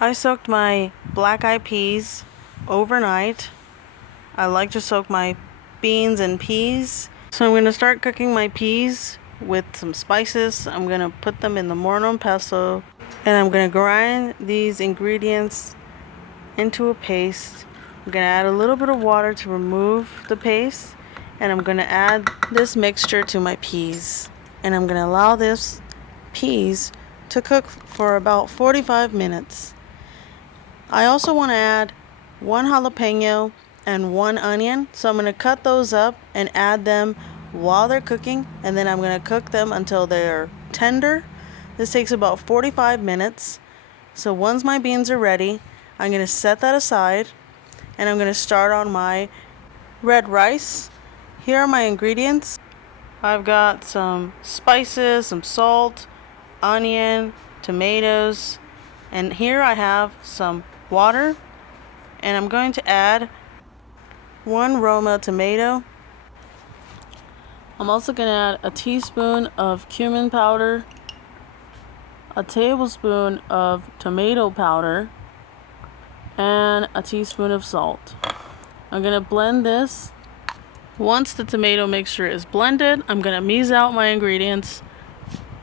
I soaked my black-eyed peas overnight. I like to soak my beans and peas. So I'm going to start cooking my peas with some spices. I'm going to put them in the morno pesto, and I'm going to grind these ingredients into a paste. I'm going to add a little bit of water to remove the paste, and I'm going to add this mixture to my peas, and I'm going to allow this peas to cook for about 45 minutes. I also want to add 1 jalapeno and 1 onion, so I'm going to cut those up and add them while they're cooking, and then I'm going to cook them until they're tender. This takes about 45 minutes. So once my beans are ready, I'm going to set that aside, and I'm going to start on my red rice. Here are my ingredients. I've got some spices, some salt, onion, tomatoes, and here I have some water, and I'm going to add 1 Roma tomato. I'm also going to add a teaspoon of cumin powder, a tablespoon of tomato powder, and a teaspoon of salt. I'm going to blend this. Once the tomato mixture is blended, I'm going to mise out my ingredients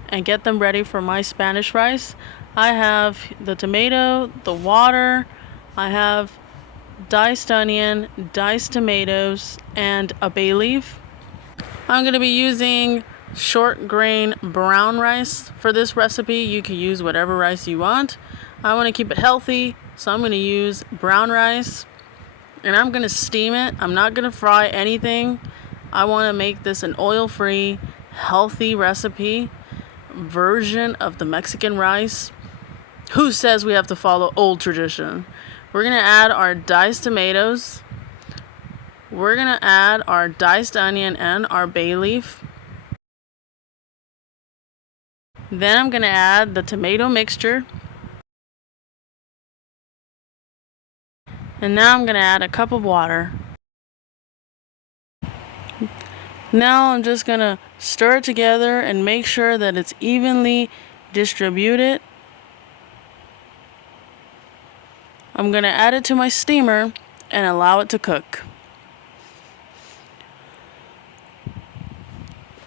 and get them ready for my Spanish rice. I have the tomato, the water, I have diced onion, diced tomatoes, and a bay leaf. I'm going to be using short grain brown rice for this recipe. You can use whatever rice you want. I want to keep it healthy, so I'm going to use brown rice, and I'm going to steam it. I'm not going to fry anything. I want to make this an oil-free, healthy recipe version of the Mexican rice. Who says we have to follow old tradition? We're going to add our diced tomatoes. We're going to add our diced onion and our bay leaf. Then I'm going to add the tomato mixture. And now I'm going to add a cup of water. Now I'm just going to stir it together and make sure that it's evenly distributed. I'm going to add it to my steamer and allow it to cook.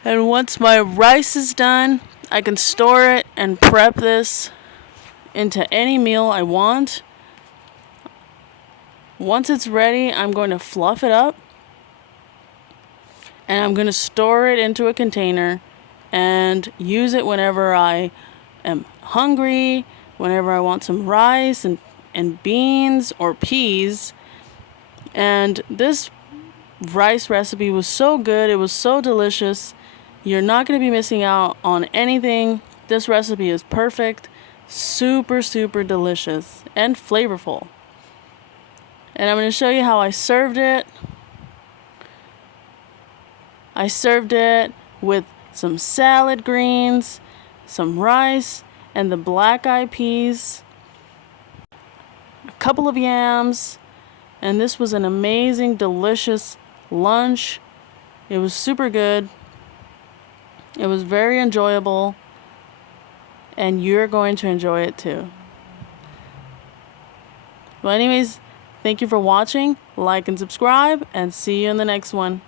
And once my rice is done, I can store it and prep this into any meal I want. Once it's ready, I'm going to fluff it up, and I'm going to store it into a container and use it whenever I am hungry, whenever I want some rice and beans or peas. And this rice recipe was so good, it was so delicious. You're not going to be missing out on anything. This recipe is perfect, super delicious and flavorful. And I'm going to show you how I served it. I served it with some salad greens, some rice, and the black-eyed peas, a couple of yams, and this was an amazing, delicious lunch. It was super good. It was very enjoyable, and you're going to enjoy it too. Well, anyways, thank you for watching. Like and subscribe, and see you in the next one.